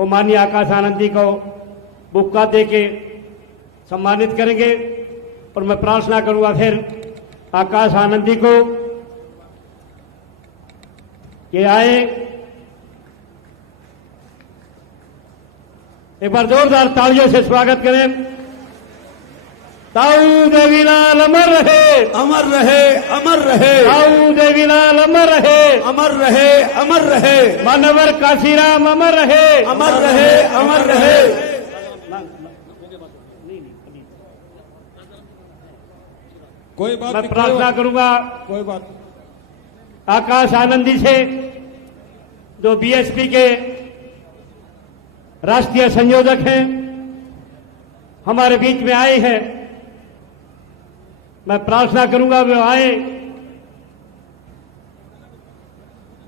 वो माननीय आकाश आनंद जी को बुक्का दे के सम्मानित करेंगे। और मैं प्रार्थना करूंगा फिर आकाश आनंद जी को कि आए, एक बार जोरदार तालियों से स्वागत करें। ताऊ देवीलाल अमर रहे, अमर रहे, अमर रहे। ताऊ देवीलाल अमर रहे, अमर रहे, अमर रहे। मानवर काशीराम अमर रहे, अमर रहे, अमर रहे। कोई बात मैं नहीं, प्रार्थना करूंगा कोई बात। आकाश आनंद जी से, जो बीएसपी के राष्ट्रीय संयोजक हैं, हमारे बीच में आए हैं। मैं प्रार्थना करूंगा वे आए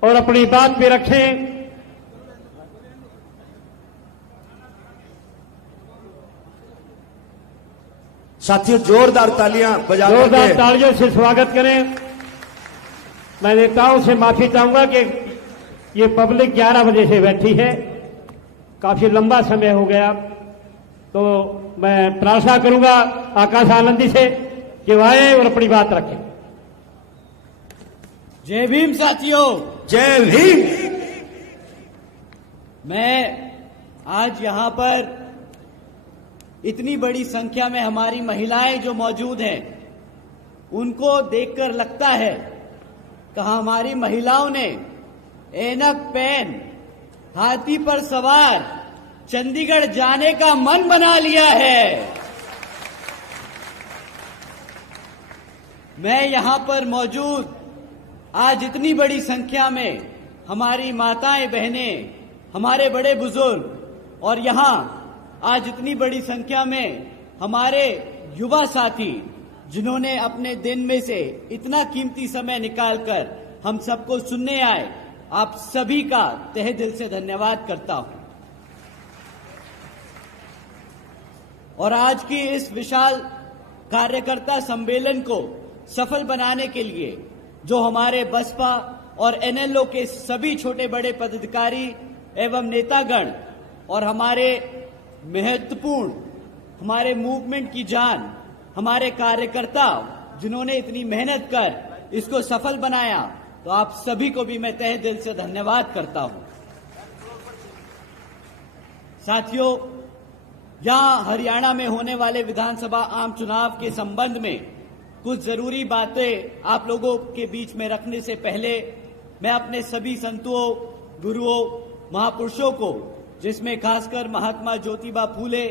और अपनी बात पे रखें। साथियों जोरदार तालियां बजा जोरदार करके तालियों से स्वागत करें। मैं नेताओं से माफी चाहूंगा कि ये पब्लिक 11 बजे से बैठी है, काफी लंबा समय हो गया, तो मैं प्रार्थना करूंगा आकाश आनंद जी से कि वो आए और अपनी बात रखें। जय भीम साथियों। जय भीम। मैं आज यहां पर इतनी बड़ी संख्या में हमारी महिलाएं जो मौजूद हैं, उनको देखकर लगता है कि हमारी महिलाओं ने ऐनक पहन हाथी पर सवार चंडीगढ़ जाने का मन बना लिया है। मैं यहां पर मौजूद आज इतनी बड़ी संख्या में हमारी माताएं बहनें, हमारे बड़े बुजुर्ग और यहां आज इतनी बड़ी संख्या में हमारे युवा साथी, जिन्होंने अपने दिन में से इतना कीमती समय निकालकर हम सबको सुनने आए, आप सभी का तहे दिल से धन्यवाद करता हूं। और आज की इस विशाल कार्यकर्ता सम्मेलन को सफल बनाने के लिए जो हमारे बसपा और एनएलओ के सभी छोटे बड़े पदाधिकारी एवं नेतागण और हमारे महत्वपूर्ण हमारे मूवमेंट की जान, हमारे कार्यकर्ता जिन्होंने इतनी मेहनत कर इसको सफल बनाया, तो आप सभी को भी मैं तहे दिल से धन्यवाद करता हूं। साथियों, यहां हरियाणा में होने वाले विधानसभा आम चुनाव के संबंध में कुछ जरूरी बातें आप लोगों के बीच में रखने से पहले मैं अपने सभी संतों, गुरुओं, महापुरुषों को, जिसमें खासकर महात्मा ज्योतिबा फूले,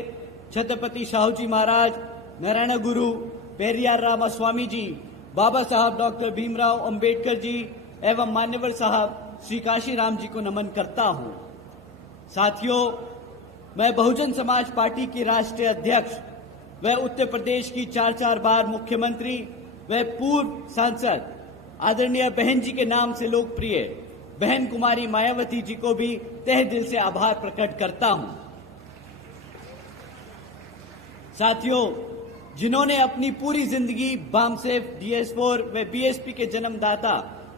छत्रपति शाहूजी महाराज, नारायण गुरु, पेरियार रामास्वामी जी, बाबा साहब डॉक्टर भीमराव अंबेडकर जी एवं मान्यवर साहब श्री काशीराम जी को नमन करता हूं। साथियों, मैं बहुजन समाज पार्टी की राष्ट्रीय अध्यक्ष व उत्तर प्रदेश की 4 बार मुख्यमंत्री व पूर्व सांसद आदरणीय बहन जी के नाम से लोकप्रिय बहन कुमारी मायावती जी को भी तहे दिल से आभार प्रकट करता हूं। साथियों, जिन्होंने अपनी पूरी जिंदगी बामसेफ, डीएस4 व बीएसपी के जन्मदाता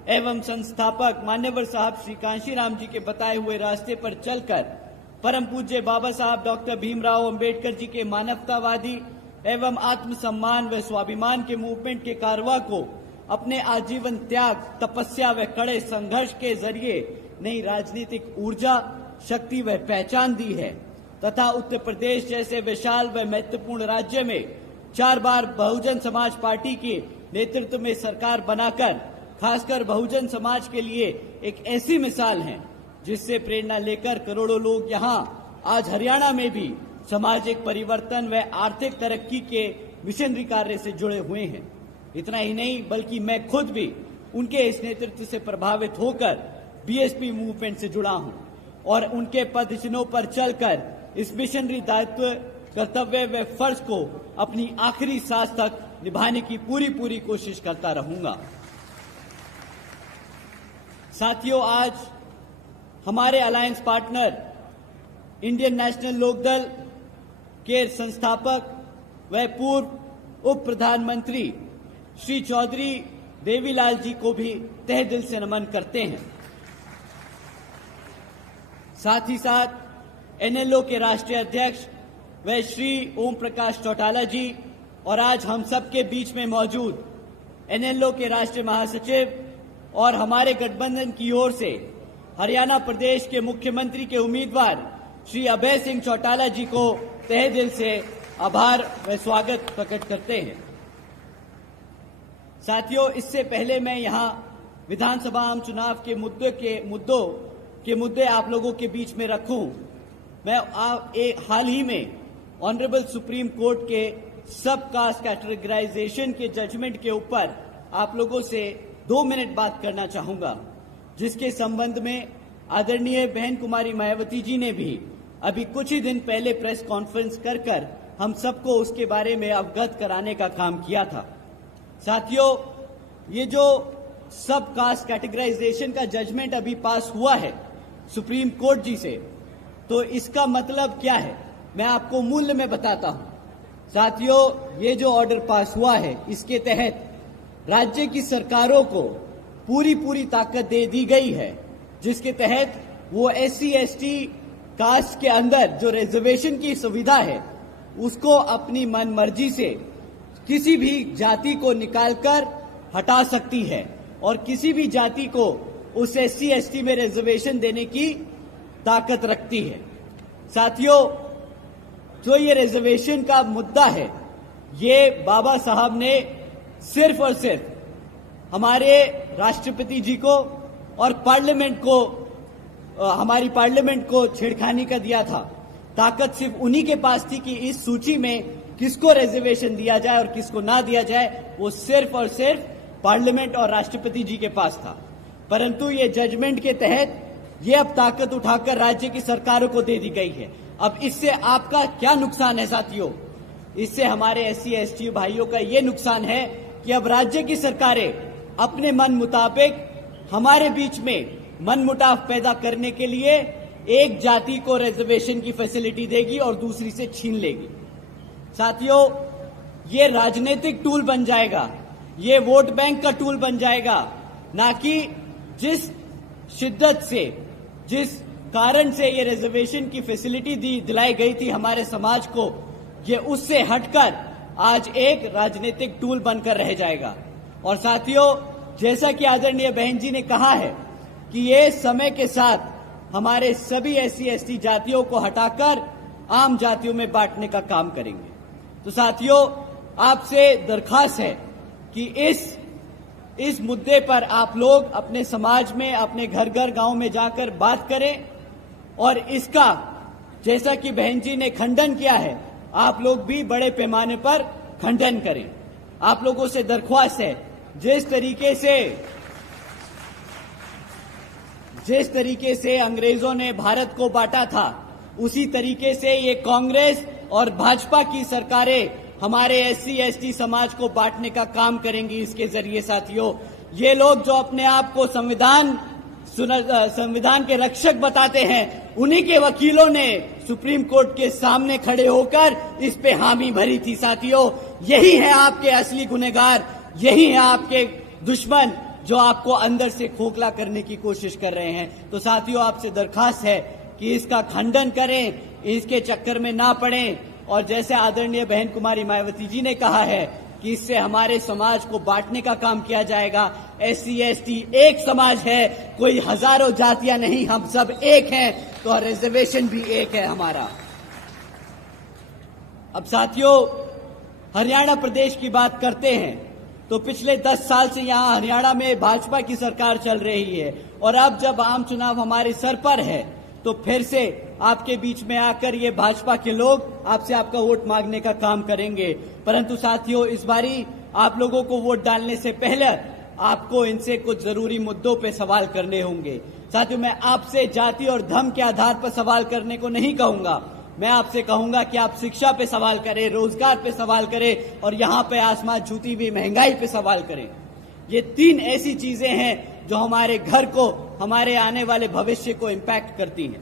एवं संस्थापक मान्यवर साहब श्री कांशीराम जी के बताए हुए रास्ते पर चलकर परम पूज्य बाबा साहब डॉक्टर भीमराव अंबेडकर जी के मानवतावादी एवं आत्मसम्मान व स्वाभिमान के मूवमेंट के कारवा को अपने आजीवन त्याग, तपस्या व कड़े संघर्ष के जरिए नई राजनीतिक ऊर्जा, शक्ति व पहचान दी है तथा उत्तर प्रदेश जैसे विशाल व महत्वपूर्ण राज्य में 4 बार बहुजन समाज पार्टी के नेतृत्व में सरकार बनाकर खासकर बहुजन समाज के लिए एक ऐसी मिसाल है जिससे प्रेरणा लेकर करोड़ों लोग यहां आज हरियाणा में भी सामाजिक परिवर्तन व आर्थिक तरक्की के मिशनरी कार्य से जुड़े हुए हैं। इतना ही नहीं बल्कि मैं खुद भी उनके इस नेतृत्व से प्रभावित होकर बीएसपी मूवमेंट से जुड़ा हूं और उनके पद चिन्हों पर चलकर इस मिशनरी दायित्व, कर्तव्य व फर्ज को अपनी आखिरी सांस तक निभाने की पूरी कोशिश करता रहूंगा। साथियों, आज हमारे alliance partner Indian National Lokdal के संस्थापक व पूर्व उप प्रधानमंत्री श्री चौधरी देवीलाल जी को भी तहे दिल से नमन करते हैं। साथ ही साथ एनएलओ के राष्ट्रीय अध्यक्ष व श्री ओम प्रकाश चौटाला जी और आज हम सबके बीच में मौजूद एनएलओ के राष्ट्रीय महासचिव और हमारे गठबंधन की ओर से हरियाणा प्रदेश के मुख्यमंत्री के उम्मीदवार श्री अभय सिंह चौटाला जी को तहे दिल से आभार व स्वागत प्रकट करते हैं। साथियों, इससे पहले मैं यहां विधानसभा आम चुनाव के मुद्दे आप लोगों के बीच में रखूं, मैं हाल ही में ऑनरेबल सुप्रीम कोर्ट के सब कास्ट कैटेगराइजेशन के जजमेंट के ऊपर आप लोगों से 2 मिनट बात करना चाहूंगा, जिसके संबंध में आदरणीय बहन कुमारी मायावती जी ने भी अभी कुछ ही दिन पहले प्रेस कॉन्फ्रेंस कर हम सबको उसके बारे में अवगत कराने का काम किया था। साथियों, ये जो सब कास्ट कैटेगराइजेशन का जजमेंट अभी पास हुआ है सुप्रीम कोर्ट जी से, तो इसका मतलब क्या है मैं आपको मूल्य में बताता हूं। साथियों, ये जो ऑर्डर पास हुआ है, इसके तहत राज्य की सरकारों को पूरी ताकत दे दी गई है, जिसके तहत वो SC/ST कास्ट के अंदर जो रिजर्वेशन की सुविधा है उसको अपनी मनमर्जी से किसी भी जाति को निकालकर हटा सकती है और किसी भी जाति को उस SC/ST में रिजर्वेशन देने की ताकत रखती है। साथियों, जो ये रिजर्वेशन का मुद्दा है, ये बाबा साहब ने सिर्फ और सिर्फ हमारे राष्ट्रपति जी को और पार्लियामेंट को, हमारी पार्लियामेंट को छेड़खानी का दिया था। ताकत सिर्फ उन्हीं के पास थी कि इस सूची में किसको रिजर्वेशन दिया जाए और किसको ना दिया जाए, वो सिर्फ और सिर्फ पार्लियामेंट और राष्ट्रपति जी के पास था। परंतु ये जजमेंट के तहत ये अब ताकत उठाकर राज्य की सरकारों को दे दी गई है। अब इससे आपका क्या नुकसान है साथियों? इससे हमारे SC/ST भाइयों का ये नुकसान है कि अब राज्य की सरकारें अपने मन मुताबिक हमारे बीच में मनमुटाव पैदा करने के लिए एक जाति को रिजर्वेशन की फैसिलिटी देगी और दूसरी से छीन लेगी। साथियों, ये राजनीतिक टूल बन जाएगा, ये वोट बैंक का टूल बन जाएगा, ना कि जिस शिद्दत से, जिस कारण से ये रिजर्वेशन की फैसिलिटी दिलाई गई थी हमारे समाज को, ये उससे हटकर आज एक राजनीतिक टूल बनकर रह जाएगा। और साथियों, जैसा कि आदरणीय बहन जी ने कहा है कि ये समय के साथ हमारे सभी SC/ST जातियों को हटाकर आम जातियों में बांटने का काम करेंगे। तो साथियों, आपसे दरखास्त है कि इस मुद्दे पर आप लोग अपने समाज में, अपने घर गांव में जाकर बात करें और इसका, जैसा कि बहन जी ने खंडन किया है, आप लोग भी बड़े पैमाने पर खंडन करें। आप लोगों से दरख्वास्त है, जिस तरीके से अंग्रेजों ने भारत को बांटा था, उसी तरीके से ये कांग्रेस और भाजपा की सरकारें हमारे SC/ST समाज को बांटने का काम करेंगी। इसके जरिए साथियों, ये लोग जो अपने आप को संविधान के रक्षक बताते हैं, उन्हीं के वकीलों ने सुप्रीम कोर्ट के सामने खड़े होकर इस पे हामी भरी थी। साथियों, यही है आपके असली गुनहगार, यही है आपके दुश्मन जो आपको अंदर से खोखला करने की कोशिश कर रहे हैं। तो साथियों, आपसे दरखास्त है कि इसका खंडन करें, इसके चक्कर में ना पड़ें। और जैसे आदरणीय बहन कुमारी मायावती जी ने कहा है कि इससे हमारे समाज को बांटने का काम किया जाएगा। SC/ST एक समाज है, कोई हजारों जातियां नहीं, हम सब एक हैं, तो रिजर्वेशन भी एक है हमारा। अब साथियों, हरियाणा प्रदेश की बात करते हैं तो पिछले 10 साल से यहां हरियाणा में भाजपा की सरकार चल रही है और अब जब आम चुनाव हमारे सर पर है तो फिर से आपके बीच में आकर ये भाजपा के लोग आपसे आपका वोट मांगने का काम करेंगे। परंतु साथियों, इस बारी आप लोगों को वोट डालने से पहले आपको इनसे कुछ जरूरी मुद्दों पे सवाल करने होंगे। साथियों, मैं आपसे जाति और धर्म के आधार पर सवाल करने को नहीं कहूंगा, मैं आपसे कहूंगा कि आप शिक्षा पे सवाल करें, रोजगार पे सवाल करें और यहाँ पे आसमान छूती हुई महंगाई पे सवाल करें। ये 3 ऐसी चीजें हैं जो हमारे घर को, हमारे आने वाले भविष्य को इम्पैक्ट करती हैं।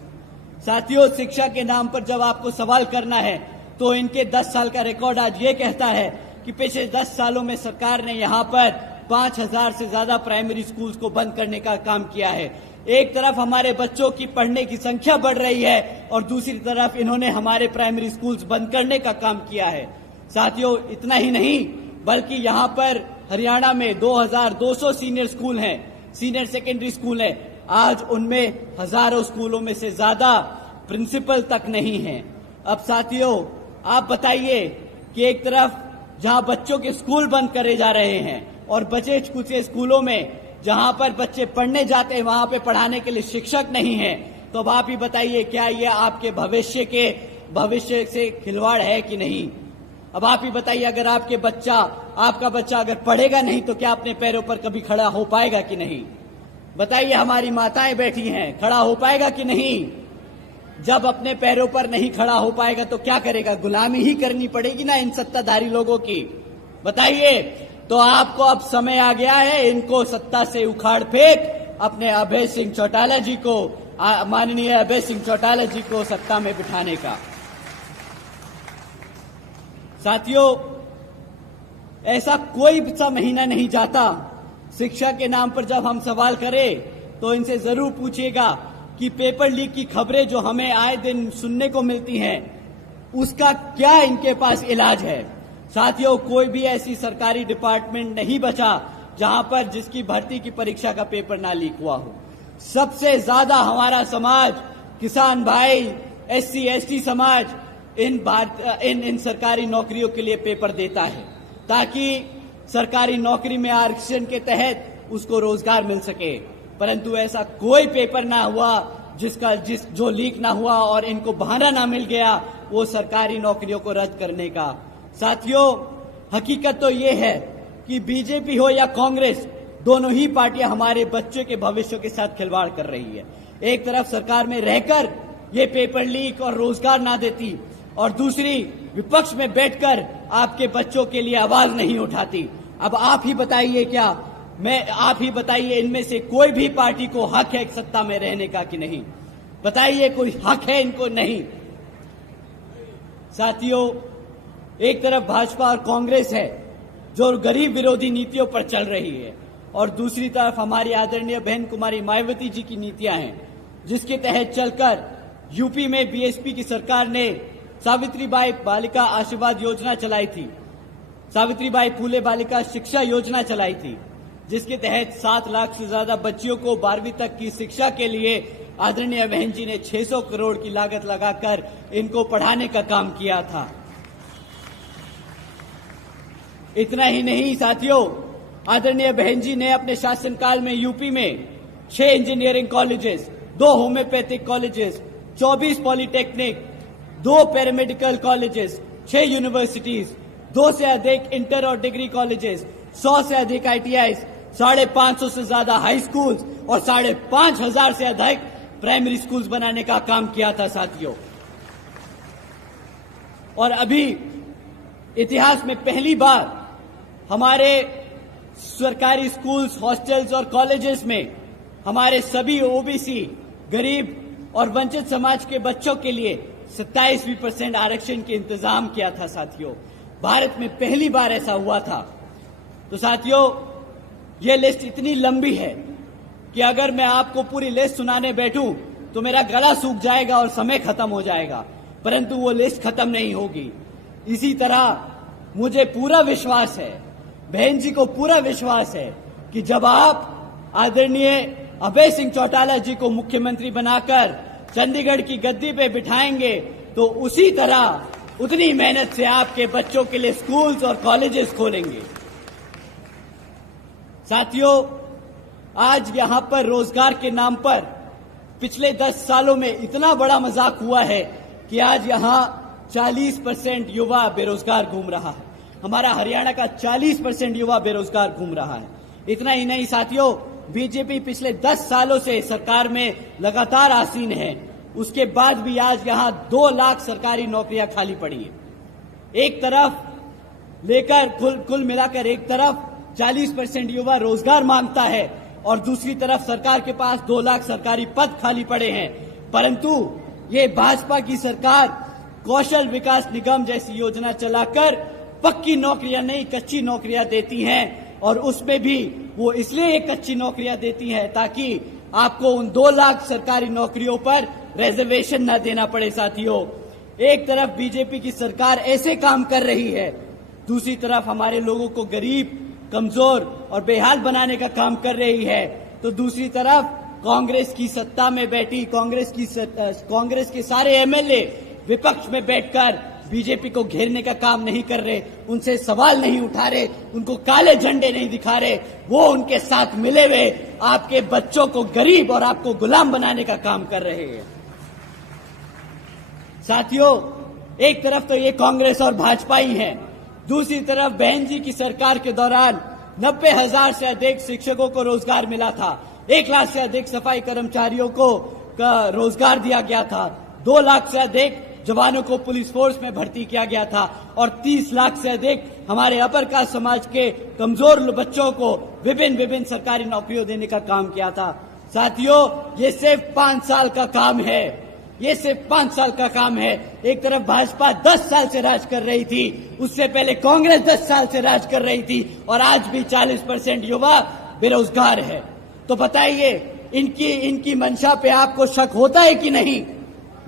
साथियों, शिक्षा के नाम पर जब आपको सवाल करना है तो इनके 10 साल का रिकॉर्ड आज ये कहता है कि पिछले 10 सालों में सरकार ने यहाँ पर 5000 से ज्यादा प्राइमरी स्कूल्स को बंद करने का काम किया है। एक तरफ हमारे बच्चों की पढ़ने की संख्या बढ़ रही है और दूसरी तरफ इन्होंने हमारे प्राइमरी स्कूल्स बंद करने का काम किया है। साथियों, इतना ही नहीं बल्कि यहाँ पर हरियाणा में 2200 सीनियर स्कूल हैं, सीनियर सेकेंडरी स्कूल है। आज उनमें हजारों स्कूलों में से ज्यादा प्रिंसिपल तक नहीं है। अब साथियों, आप बताइए कि एक तरफ जहां बच्चों के स्कूल बंद करे जा रहे हैं और बचे कुछ स्कूलों में जहां पर बच्चे पढ़ने जाते हैं वहां पे पढ़ाने के लिए शिक्षक नहीं है, तो अब आप ही बताइए क्या ये आपके भविष्य से खिलवाड़ है कि नहीं। अब आप ही बताइए, अगर आपका बच्चा अगर पढ़ेगा नहीं तो क्या अपने पैरों पर कभी खड़ा हो पाएगा कि नहीं। बताइए, हमारी माताएं बैठी हैं, खड़ा हो पाएगा कि नहीं। जब अपने पैरों पर नहीं खड़ा हो पाएगा तो क्या करेगा, गुलामी ही करनी पड़ेगी ना इन सत्ताधारी लोगों की। बताइए, तो आपको अब समय आ गया है इनको सत्ता से उखाड़ फेंक अपने अभय सिंह चौटाला जी को, माननीय अभय सिंह चौटाला जी को सत्ता में बिठाने का। साथियों, ऐसा कोई सा महीना नहीं जाता शिक्षा के नाम पर जब हम सवाल करें तो इनसे जरूर पूछिएगा कि पेपर लीक की खबरें जो हमें आए दिन सुनने को मिलती हैं उसका क्या इनके पास इलाज है। साथियों, कोई भी ऐसी सरकारी डिपार्टमेंट नहीं बचा जहां पर जिसकी भर्ती की परीक्षा का पेपर ना लीक हुआ हो। सबसे ज्यादा हमारा समाज, किसान भाई, SC ST समाज इन सरकारी नौकरियों के लिए पेपर देता है ताकि सरकारी नौकरी में आरक्षण के तहत उसको रोजगार मिल सके। परंतु ऐसा कोई पेपर ना हुआ जो लीक ना हुआ और इनको बहाना ना मिल गया वो सरकारी नौकरियों को रद्द करने का। साथियों, हकीकत तो ये है कि बीजेपी हो या कांग्रेस, दोनों ही पार्टियां हमारे बच्चों के भविष्य के साथ खिलवाड़ कर रही है। एक तरफ सरकार में रहकर ये पेपर लीक और रोजगार ना देती और दूसरी विपक्ष में बैठकर आपके बच्चों के लिए आवाज नहीं उठाती। अब आप ही बताइए इनमें से कोई भी पार्टी को हक है सत्ता में रहने का कि नहीं। बताइए, कोई हक है इनको? नहीं। साथियों, एक तरफ भाजपा और कांग्रेस है जो गरीब विरोधी नीतियों पर चल रही है और दूसरी तरफ हमारी आदरणीय बहन कुमारी मायावती जी की नीतियां हैं जिसके तहत चलकर यूपी में बीएसपी की सरकार ने सावित्रीबाई बालिका आशीर्वाद योजना चलाई थी, सावित्रीबाई फूले बालिका शिक्षा योजना चलाई थी जिसके तहत 7 लाख से ज्यादा बच्चियों को 12वीं तक की शिक्षा के लिए आदरणीय बहन जी ने 600 करोड़ की लागत लगाकर इनको पढ़ाने का काम किया था। इतना ही नहीं साथियों, आदरणीय बहन जी ने अपने शासनकाल में यूपी में 6 engineering colleges, 2 homeopathic colleges, 24 polytechnic, 2 paramedical colleges, 6 universities, 2 से अधिक इंटर और डिग्री कॉलेजेस, 100 से अधिक ITIs, 550 से ज्यादा हाई स्कूल्स और 5,500 से अधिक प्राइमरी स्कूल्स बनाने का काम किया था साथियों। और अभी इतिहास में पहली बार हमारे सरकारी स्कूल्स, हॉस्टल्स और कॉलेजेस में हमारे सभी OBC, गरीब और वंचित समाज के बच्चों के लिए 27% आरक्षण के इंतजाम किया था साथियों। भारत में पहली बार ऐसा हुआ था। तो साथियों, ये लिस्ट इतनी लंबी है कि अगर मैं आपको पूरी लिस्ट सुनाने बैठूं तो मेरा गला सूख जाएगा और समय खत्म हो जाएगा, परंतु वो लिस्ट खत्म नहीं होगी। इसी तरह मुझे पूरा विश्वास है, बहन जी को पूरा विश्वास है कि जब आप आदरणीय अभय सिंह चौटाला जी को मुख्यमंत्री बनाकर चंडीगढ़ की गद्दी पे बिठाएंगे तो उसी तरह, उतनी मेहनत से आपके बच्चों के लिए स्कूल्स और कॉलेजेस खोलेंगे। साथियों, आज यहां पर रोजगार के नाम पर पिछले 10 सालों में इतना बड़ा मजाक हुआ है कि आज यहां 40% युवा बेरोजगार घूम रहा है। हमारा हरियाणा का 40% युवा बेरोजगार घूम रहा है। इतना ही नहीं साथियों, बीजेपी पिछले 10 सालों से सरकार में लगातार आसीन है, उसके बाद भी आज यहां 2 लाख सरकारी नौकरियां खाली पड़ी है। एक तरफ लेकर कुल मिलाकर एक तरफ 40% युवा रोजगार मांगता है और दूसरी तरफ सरकार के पास 2 लाख सरकारी पद खाली पड़े हैं। परंतु ये भाजपा की सरकार कौशल विकास निगम जैसी योजना चलाकर पक्की नौकरियां नहीं, कच्ची नौकरियां देती हैं और उसमें भी वो इसलिए कच्ची नौकरियां देती हैं ताकि आपको उन 2 लाख सरकारी नौकरियों पर रिजर्वेशन न देना पड़े। साथियों, एक तरफ बीजेपी की सरकार ऐसे काम कर रही है, दूसरी तरफ हमारे लोगों को गरीब, कमजोर और बेहाल बनाने का काम कर रही है, तो दूसरी तरफ कांग्रेस की सत्ता में बैठी कांग्रेस के सारे एमएलए विपक्ष में बैठकर बीजेपी को घेरने का काम नहीं कर रहे, उनसे सवाल नहीं उठा रहे, उनको काले झंडे नहीं दिखा रहे, वो उनके साथ मिले हुए आपके बच्चों को गरीब और आपको गुलाम बनाने का काम कर रहे हैं। साथियों, एक तरफ तो ये कांग्रेस और भाजपा ही है, दूसरी तरफ बहन जी की सरकार के दौरान 90,000 से अधिक शिक्षकों को रोजगार मिला था, 1 लाख से अधिक सफाई कर्मचारियों को रोजगार दिया गया था, 2 लाख से अधिक जवानों को पुलिस फोर्स में भर्ती किया गया था और 30 लाख से अधिक हमारे अपर कास्ट समाज के कमजोर बच्चों को विभिन्न सरकारी नौकरियों देने का काम किया था। साथियों, ये सिर्फ 5 साल का काम है, ये सिर्फ 5 साल का काम है। एक तरफ भाजपा 10 साल से राज कर रही थी, उससे पहले कांग्रेस 10 साल से राज कर रही थी और आज भी 40% युवा बेरोजगार है। तो बताइए, इनकी मंशा पे आपको शक होता है कि नहीं?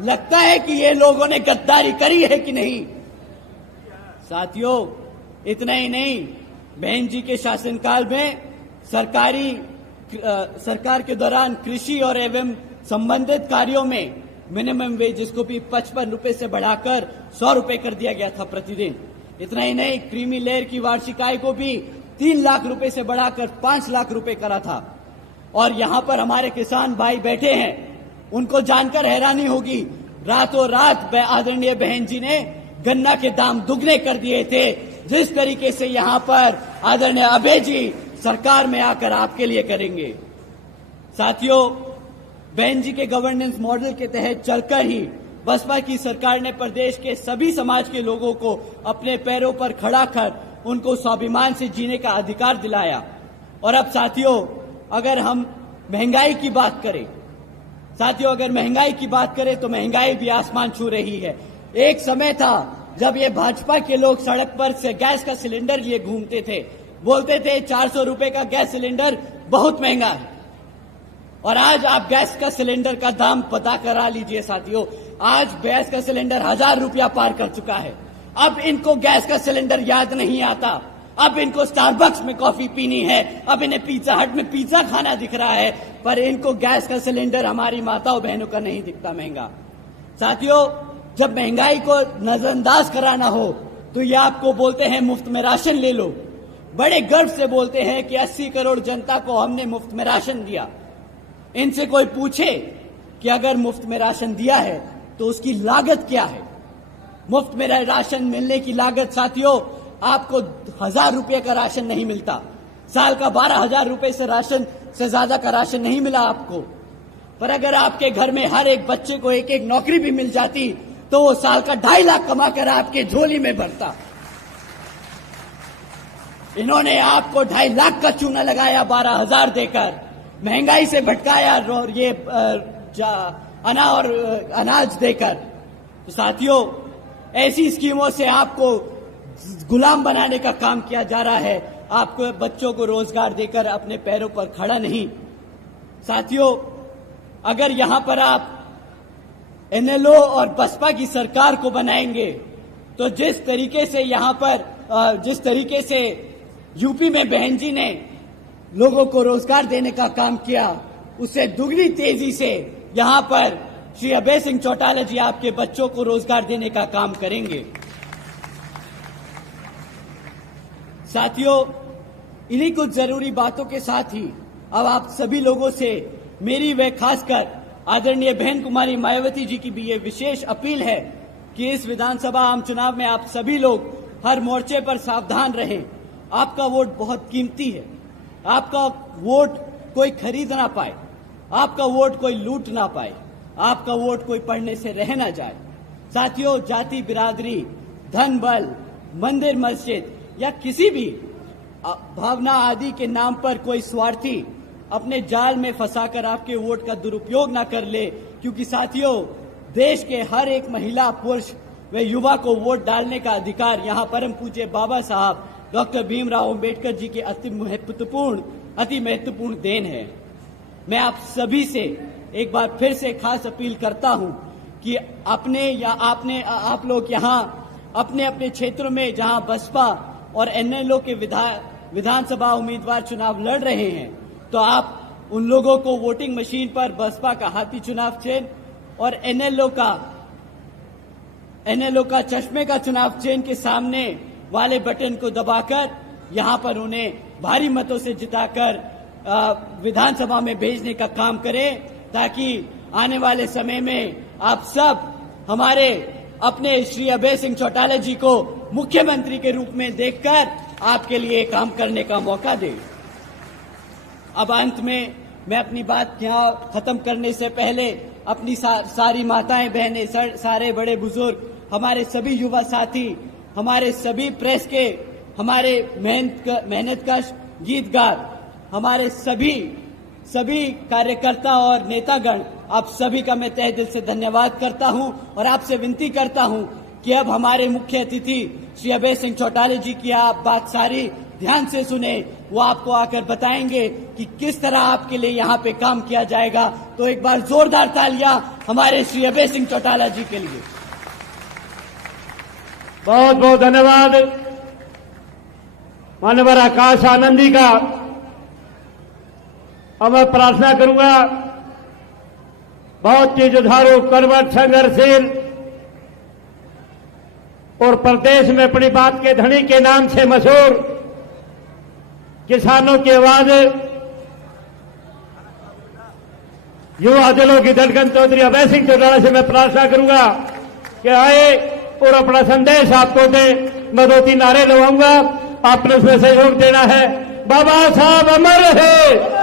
लगता है कि ये लोगों ने गद्दारी करी है कि नहीं? साथियों, इतना ही नहीं, बहन जी के शासनकाल में सरकार के दौरान कृषि और एवं संबंधित कार्यों में मिनिमम वेज जिसको भी 55 रुपए से बढ़ाकर 100 रुपए कर दिया गया था प्रतिदिन। इतना ही नहीं, क्रीमी लेयर की वार्षिक आय को भी 3 लाख रुपए से बढ़ाकर 5 लाख रुपए करा था। और यहां पर हमारे किसान भाई बैठे हैं, उनको जानकर हैरानी होगी, रातों रात आदरणीय बहन जी ने गन्ना के दाम दुगने कर दिए थे। जिस तरीके से यहां पर आदरणीय अभय जी सरकार में आकर आपके लिए करेंगे। साथियों, बहन जी के गवर्नेंस मॉडल के तहत चलकर ही बसपा की सरकार ने प्रदेश के सभी समाज के लोगों को अपने पैरों पर खड़ा कर उनको स्वाभिमान से जीने का अधिकार दिलाया। और अब साथियों, अगर हम महंगाई की बात करें, अगर महंगाई की बात करें तो महंगाई भी आसमान छू रही है। एक समय था जब ये भाजपा के लोग सड़क पर से गैस का सिलेंडर लिए घूमते थे, बोलते थे 400 रुपए का गैस सिलेंडर बहुत महंगा है, और आज आप गैस का सिलेंडर का दाम पता करा लीजिए साथियों, आज गैस का सिलेंडर 1000 रुपया पार कर चुका है। अब इनको गैस का सिलेंडर याद नहीं आता, अब इनको स्टारबक्स में कॉफी पीनी है, अब इन्हें पिज्जा हट में पिज्जा खाना दिख रहा है, पर इनको गैस का सिलेंडर हमारी माताओं बहनों का नहीं दिखता महंगा। साथियों, जब महंगाई को नजरअंदाज कराना हो तो ये आपको बोलते हैं मुफ्त में राशन ले लो, बड़े गर्व से बोलते हैं कि 80 करोड़ जनता को हमने मुफ्त में राशन दिया। इनसे कोई पूछे कि अगर मुफ्त में राशन दिया है तो उसकी लागत क्या है? मुफ्त में राशन मिलने की लागत साथियों, आपको 1000 रुपये का राशन नहीं मिलता, साल का 12,000 रुपए से राशन से ज्यादा का राशन नहीं मिला आपको। पर अगर आपके घर में हर एक बच्चे को एक नौकरी भी मिल जाती तो वो साल का 2.5 लाख कमाकर आपके झोली में भरता। इन्होंने आपको 2.5 लाख का चूना लगाया 12,000 देकर, महंगाई से भटकाया और ये अनाज देकर। तो साथियों, ऐसी स्कीमों से आपको गुलाम बनाने का काम किया जा रहा है, आपको बच्चों को रोजगार देकर अपने पैरों पर खड़ा नहीं। साथियों, अगर यहां पर आप एनएलओ और बसपा की सरकार को बनाएंगे तो जिस तरीके से यूपी में बहन जी ने लोगों को रोजगार देने का काम किया, उससे दुगनी तेजी से यहां पर श्री अभय सिंह चौटाला जी आपके बच्चों को रोजगार देने का काम करेंगे। साथियों, इन्हीं कुछ जरूरी बातों के साथ ही अब आप सभी लोगों से मेरी व खासकर आदरणीय बहन कुमारी मायावती जी की भी ये विशेष अपील है कि इस विधानसभा आम चुनाव में आप सभी लोग हर मोर्चे पर सावधान रहें। आपका वोट बहुत कीमती है, आपका वोट कोई खरीद ना पाए, आपका वोट कोई लूट ना पाए, आपका वोट कोई पढ़ने से रह ना जाए। साथियों, जाति बिरादरी, धन बल, मंदिर मस्जिद या किसी भी भावना आदि के नाम पर कोई स्वार्थी अपने जाल में फंसाकर आपके वोट का दुरुपयोग ना कर ले, क्योंकि साथियों, देश के हर एक महिला, पुरुष व युवा को वोट डालने का अधिकार यहाँ परम पूज्य बाबा साहब डॉक्टर भीमराव अंबेडकर जी के अति महत्वपूर्ण देन है। मैं आप सभी से एक बार फिर से खास अपील करता हूं कि आप लोग यहां अपने अपने क्षेत्रों में जहां बसपा और एनएलओ के विधानसभा उम्मीदवार चुनाव लड़ रहे हैं, तो आप उन लोगों को वोटिंग मशीन पर बसपा का हाथी चुनाव चिन्ह और एनएलओ का चश्मे का चुनाव चिन्ह के सामने वाले बटन को दबाकर यहां पर उन्हें भारी मतों से जिताकर विधानसभा में भेजने का काम करें, ताकि आने वाले समय में आप सब हमारे अपने श्री अभय सिंह चौटाला जी को मुख्यमंत्री के रूप में देखकर आपके लिए काम करने का मौका दें। अब अंत में मैं अपनी बात यहां खत्म करने से पहले अपनी सारी माताएं बहनें, सारे बड़े बुजुर्ग, हमारे सभी युवा साथी, हमारे सभी प्रेस के, हमारे मेहनतकश गीतकार, हमारे सभी कार्यकर्ता और नेतागण, आप सभी का मैं तहे दिल से धन्यवाद करता हूं और आपसे विनती करता हूं कि अब हमारे मुख्य अतिथि श्री अभय सिंह चौटाला जी की आप बात सारी ध्यान से सुने। वो आपको आकर बताएंगे कि किस तरह आपके लिए यहाँ पे काम किया जाएगा। तो एक बार जोरदार तालियां हमारे श्री अभय सिंह चौटाला जी के लिए। बहुत बहुत धन्यवाद माननीय आकाश आनंदी का। अब मैं प्रार्थना करूंगा बहुत जुझारू, कर्मठ, संघर्षशील और प्रदेश में अपनी बात के धनी के नाम से मशहूर किसानों की आवाज, युवा दिलों की धड़कन चौधरी अभय सिंह चौटाला से मैं प्रार्थना करूंगा कि आए और अपना संदेश आपको दे। मैं 2-3 नारे लगाऊंगा, आपने उसमें सहयोग देना है। बाबा साहब अमर है।